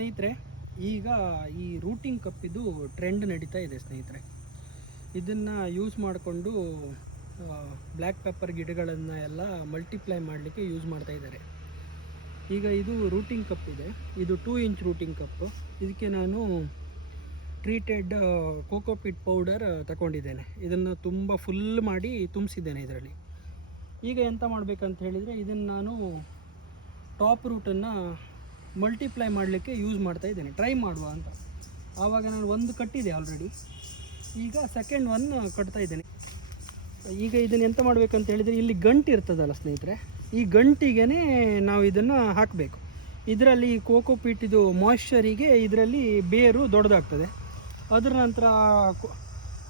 ಸ್ನೇಹಿತರೆ, ಈಗ ಈ ರೂಟಿಂಗ್ ಕಪ್ಪಿದು ಟ್ರೆಂಡ್ ನಡೀತಾ ಇದೆ ಸ್ನೇಹಿತರೆ. ಇದನ್ನು ಯೂಸ್ ಮಾಡಿಕೊಂಡು ಬ್ಲ್ಯಾಕ್ ಪೆಪ್ಪರ್ ಗಿಡಗಳನ್ನು ಎಲ್ಲ ಮಲ್ಟಿಪ್ಲೈ ಮಾಡಲಿಕ್ಕೆ ಯೂಸ್ ಮಾಡ್ತಾ ಇದ್ದಾರೆ. ಈಗ ಇದು ರೂಟಿಂಗ್ ಕಪ್ ಇದೆ. ಇದು ಟೂ ಇಂಚ್ ರೂಟಿಂಗ್ ಕಪ್ ಇದಕ್ಕೆ ನಾನು ಟ್ರೀಟೆಡ್ ಕೋಕೋಪಿಟ್ ಪೌಡರ್ ತಗೊಂಡಿದ್ದೇನೆ. ಇದನ್ನು ತುಂಬ ಫುಲ್ ಮಾಡಿ ತುಂಬಿಸಿದ್ದೇನೆ ಇದರಲ್ಲಿ. ಈಗ ಎಂತ ಮಾಡಬೇಕಂತ ಹೇಳಿದರೆ, ಇದನ್ನು ನಾನು ಟಾಪ್ ರೂಟನ್ನು ಮಲ್ಟಿಪ್ಲೈ ಮಾಡಲಿಕ್ಕೆ ಯೂಸ್ ಮಾಡ್ತಾ ಇದ್ದೇನೆ. ಟ್ರೈ ಮಾಡುವ ಅಂತ. ಆವಾಗ ನಾನು ಒಂದು ಕಟ್ಟಿದೆ ಆಲ್ರೆಡಿ ಈಗ ಸೆಕೆಂಡ್ ಒನ್ ಕಟ್ತಾ ಇದ್ದೇನೆ. ಈಗ ಇದನ್ನು ಎಂತ ಮಾಡಬೇಕಂತ ಹೇಳಿದರೆ ಇಲ್ಲಿ ಗಂಟು ಇರ್ತದಲ್ಲ ಸ್ನೇಹಿತರೆ, ಈ ಗಂಟಿಗೆ ನಾವು ಇದನ್ನು ಹಾಕಬೇಕು. ಇದರಲ್ಲಿ ಕೋಕೋ ಪೀಟಿದು ಮಾಯ್ಶ್ಚರಿಗೆ ಇದರಲ್ಲಿ ಬೇರು ದೊಡ್ಡದಾಗ್ತದೆ. ಅದರ ನಂತರ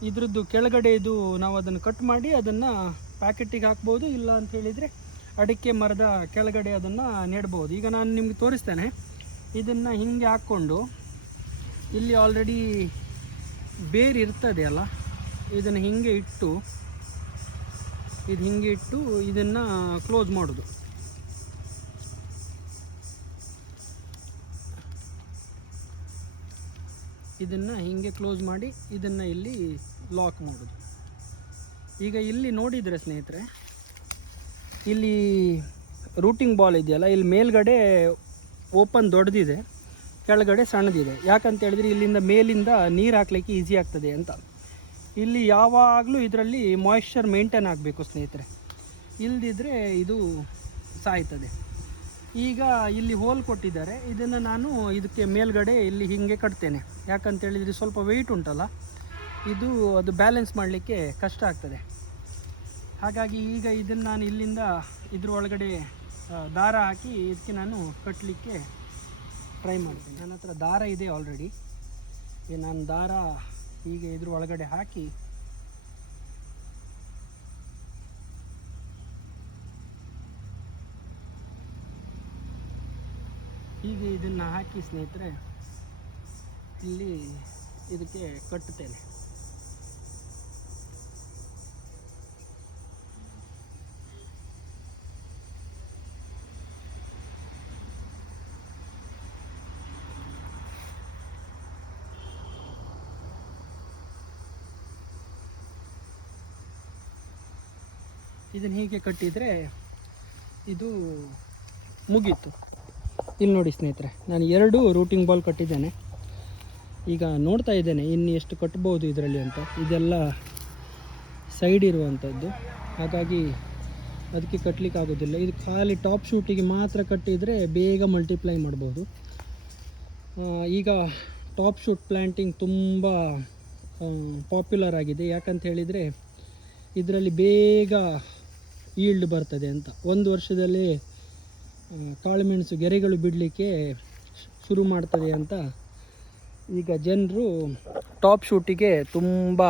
ಇದರದ್ದು ಕೆಳಗಡೆ ಇದು ನಾವು ಅದನ್ನು ಕಟ್ ಮಾಡಿ ಅದನ್ನು ಪ್ಯಾಕೆಟಿಗೆ ಹಾಕ್ಬೋದು. ಇಲ್ಲ ಅಂತ ಹೇಳಿದರೆ ಅಡಿಕೆ ಮರದ ಕೆಳಗಡೆ ಅದನ್ನು ನೆಡ್ಬೋದು. ಈಗ ನಾನು ನಿಮ್ಗೆ ತೋರಿಸ್ತೇನೆ. ಇದನ್ನು ಹಿಂಗೆ ಹಾಕ್ಕೊಂಡು ಇಲ್ಲಿ ಆಲ್ರೆಡಿ ಬೇರು ಇರ್ತದೆ ಅಲ್ಲ, ಇದನ್ನು ಹಿಂಗೆ ಇಟ್ಟು, ಇದು ಹಿಂಗೆ ಇಟ್ಟು ಇದನ್ನು ಕ್ಲೋಸ್ ಮಾಡೋದು. ಇದನ್ನು ಹಿಂಗೆ ಕ್ಲೋಸ್ ಮಾಡಿ ಇದನ್ನು ಇಲ್ಲಿ ಲಾಕ್ ಮಾಡೋದು. ಈಗ ಇಲ್ಲಿ ನೋಡಿದರೆ ಸ್ನೇಹಿತರೆ ಇಲ್ಲಿ ರೂಟಿಂಗ್ ಬಾಲ್ ಇದೆಯಲ್ಲ, ಇಲ್ಲಿ ಮೇಲ್ಗಡೆ ಓಪನ್ ದೊಡ್ಡದಿದೆ ಕೆಳಗಡೆ ಸಣ್ಣದಿದೆ. ಯಾಕಂತ ಹೇಳಿದ್ರೆ ಇಲ್ಲಿಂದ ಮೇಲಿಂದ ನೀರು ಹಾಕ್ಲಿಕ್ಕೆ ಈಸಿ ಆಗ್ತದೆ ಅಂತ. ಇಲ್ಲಿ ಯಾವಾಗಲೂ ಇದರಲ್ಲಿ ಮಾಯಿಶ್ಚರ್ ಮೇಂಟೈನ್ ಆಗಬೇಕು ಸ್ನೇಹಿತರೆ. ಇಲ್ದಿದ್ರೆ ಇದು ಸಾಯ್ತದೆ. ಈಗ ಇಲ್ಲಿ ಹೋಲ್ ಕೊಟ್ಟಿದ್ದಾರೆ. ಇದನ್ನು ನಾನು ಇದಕ್ಕೆ ಮೇಲ್ಗಡೆ ಇಲ್ಲಿ ಹೀಗೆ ಕಟ್ತೇನೆ. ಯಾಕಂತ ಹೇಳಿದರೆ ಸ್ವಲ್ಪ ವೆಯ್ಟ್ ಉಂಟಲ್ಲ, ಇದು ಅದು ಬ್ಯಾಲೆನ್ಸ್ ಮಾಡಲಿಕ್ಕೆ ಕಷ್ಟ ಆಗ್ತದೆ. ಹಾಗಾಗಿ ಈಗ ಇದನ್ನು ನಾನು ಇಲ್ಲಿಂದ ಇದ್ರ ಒಳಗಡೆ ದಾರ ಹಾಕಿ ಇದಕ್ಕೆ ನಾನು ಕಟ್ಟಲಿಕ್ಕೆ ಟ್ರೈ ಮಾಡ್ತೀನಿ. ನನ್ನ ಹತ್ರ ದಾರ ಇದೆ ಆಲ್ರೆಡಿ ನಾನು ದಾರ ಹೀಗೆ ಇದ್ರ ಒಳಗಡೆ ಹಾಕಿ ಹೀಗೆ ಇದನ್ನು ಹಾಕಿ ಸ್ನೇಹಿತರೆ, ಇಲ್ಲಿ ಇದಕ್ಕೆ ಕಟ್ಟುತ್ತೇನೆ ಇದನ್ನು ಹೀಗೆ ಕಟ್ಟಿದರೆ ಇದು ಮುಗೀತು. ಇಲ್ಲಿ ನೋಡಿ ಸ್ನೇಹಿತರೆ, ನಾನು ಎರಡು ರೂಟಿಂಗ್ ಬಾಲ್ ಕಟ್ಟಿದ್ದೇನೆ. ಈಗ ನೋಡ್ತಾ ಇದ್ದೇನೆ ಇನ್ನು ಎಷ್ಟು ಕಟ್ಬೋದು ಇದರಲ್ಲಿ ಅಂತ. ಇದೆಲ್ಲ ಸೈಡ್ ಇರುವಂಥದ್ದು ಹಾಗಾಗಿ ಅದಕ್ಕೆ ಕಟ್ಟಲಿಕ್ಕೆ ಆಗೋದಿಲ್ಲ. ಇದು ಖಾಲಿ ಟಾಪ್ ಶೂಟಿಗೆ ಮಾತ್ರ ಕಟ್ಟಿದರೆ ಬೇಗ ಮಲ್ಟಿಪ್ಲೈ ಮಾಡ್ಬೋದು. ಈಗ ಟಾಪ್ ಶೂಟ್ ಪ್ಲ್ಯಾಂಟಿಂಗ್ ತುಂಬ ಪಾಪ್ಯುಲರ್ ಆಗಿದೆ. ಯಾಕಂತ ಹೇಳಿದರೆ ಇದರಲ್ಲಿ ಬೇಗ ಈಲ್ಡ್ ಬರ್ತದೆ ಅಂತ. ಒಂದು ವರ್ಷದಲ್ಲಿ ಕಾಳುಮೆಣಸು ಗೆರೆಗಳು ಬಿಡಲಿಕ್ಕೆ ಶುರು ಮಾಡ್ತದೆ ಅಂತ. ಈಗ ಜನರು ಟಾಪ್ ಶೂಟಿಗೆ ತುಂಬ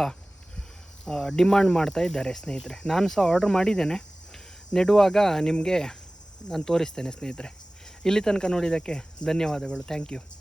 ಡಿಮಾಂಡ್ ಮಾಡ್ತಾ ಇದ್ದಾರೆ ಸ್ನೇಹಿತರೆ. ನಾನು ಸಹ ಆರ್ಡ್ರ್ ಮಾಡಿದ್ದೇನೆ. ನೆಡುವಾಗ ನಿಮಗೆ ನಾನು ತೋರಿಸ್ತೇನೆ ಸ್ನೇಹಿತರೆ. ಇಲ್ಲಿ ತನಕ ನೋಡಿದ್ದಕ್ಕೆ ಧನ್ಯವಾದಗಳು. Thank you